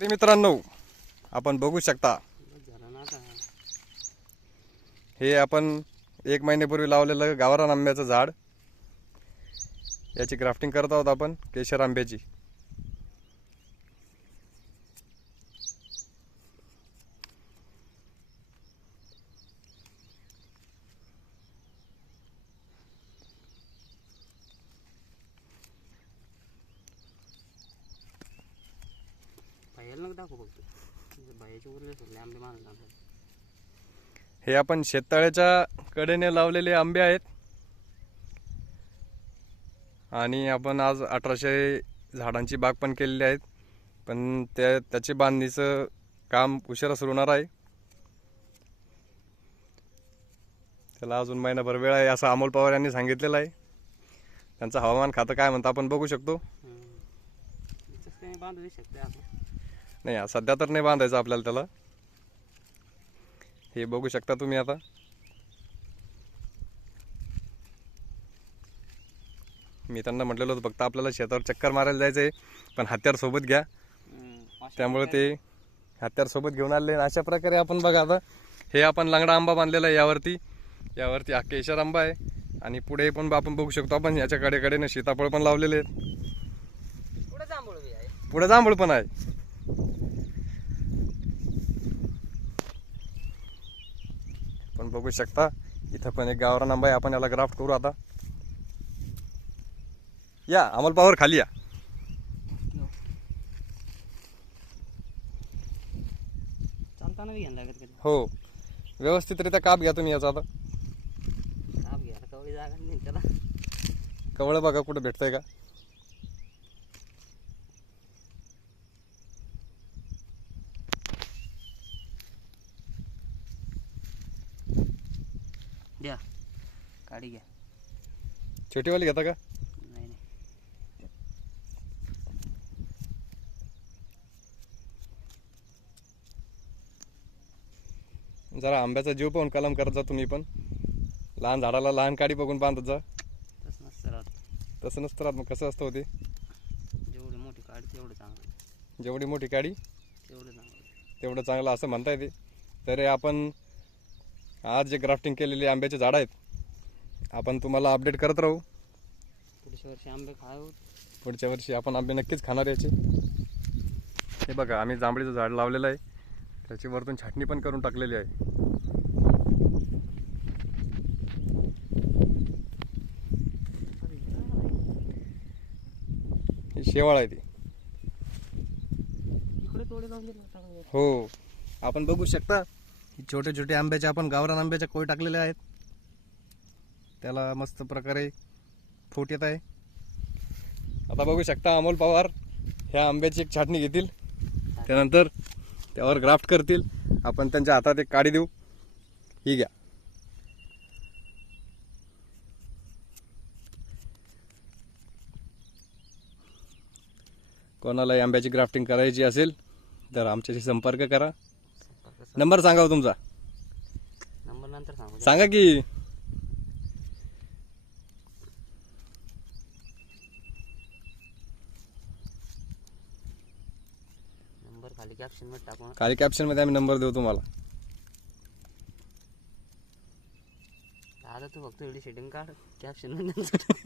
मित्रांनो, आपण बघू शकता हे आपण 1 महिन्यापूर्वी लावलेलं गावरान आंब्याचं झाड, याची ग्राफ्टिंग करत आहोत आपण केशर आंब्याची. हे आपण शेततळ्याच्या कडेने लावलेले आंबे आहेत आणि आपण आज 1800 झाडांची बाग पण केलेली आहेत, पण त्याची बांधणीचं काम उशिरा सुरू होणार आहे. त्याला अजून महिनाभर वेळ आहे असं अमोल पवार यांनी सांगितलेलं आहे. त्यांचं हवामान खातं काय म्हणतं आपण बघू शकतो. नाही, सध्या तर नाही बांधायचं आपल्याला त्याला. हे बघू शकता तुम्ही. आता मी त्यांना म्हटलेलं होतं फक्त आपल्याला शेतावर चक्कर मारायला जायचं आहे, पण हत्यार सोबत घ्या. त्यामुळे ते हत्यार सोबत घेऊन आले. अशा प्रकारे आपण बघा, आता हे आपण लंगडा आंबा बांधलेला आहे यावरती हा केशर आंबा आहे आणि पुढे पण आपण बघू शकतो आपण याच्या कडेकडेने सीताफळ पण लावलेले आहेत. पुढे जांभूळ पण आहे. पण बघू शकता इथं पण एक गावरान आंबा आहे. आपण याला ग्राफ्ट करू. आता या अमोल पवार खाली या. चालताना घ्यायला लागत का? हो, व्यवस्थितरित्या काप घ्या तुम्ही याचा. आता काप घ्यायला कवळी जागा नाही त्याला. कवळ बघा कुठं भेटतंय का. द्या काढी घ्या. छोटीवाली घेता का? नाही नाही, जरा आंब्याचा जीव पाहून कलम करत जा तुम्ही पण. लहान झाडाला लहान काडी बघून बांधत जा. तसं नसतं राहत. तसं नसतं राहत. मग कसं असतं होते? जेवढी मोठी काढी तेवढं चांगलं. जेवढी मोठी काडी तेवढं चांगलं. तेवढं चांगलं असं म्हणता येते. तर आपण आज जे ग्राफ्टिंग केलेले आंब्याचे झाड आहेत, आपण तुम्हाला अपडेट करत राहू. पुढच्या वर्षी आंबे खाऊ. पुढच्या वर्षी आपण आंबे नक्कीच खाणार याचे. हे बघा, आम्ही जांभळीचं झाड लावलेलं आहे, त्याची वरतून छाटणी पण करून टाकलेली आहे. ही शेवाळ आहे ती. इकडे तोडे लावले. हो, आपण बघू शकता छोटे छोटे आंब्याचे आपण गावरान आंब्याच्या कोय टाकलेले आहेत. त्याला मस्त प्रकारे फूट येत आहे. आता बघू शकता अमोल पवार ह्या आंब्याची एक छाटणी घेतील, त्यानंतर त्यावर ग्राफ्ट करतील. आपण त्यांच्या हातात एक काडी देऊ. ही घ्या. कोणालाही आंब्याची ग्राफ्टिंग करायची असेल तर आमच्याशी संपर्क करा. नंबर सांगा हो तुमचा. नंबर नंतर सांगू. सांगा की. नंबर खाली कॅप्शन मध्ये टाकू. खाली कॅप्शन मध्ये आम्ही नंबर देऊ तुम्हाला. आता तू फक्त एवढी सेटिंग काढ कॅप्शन मध्ये.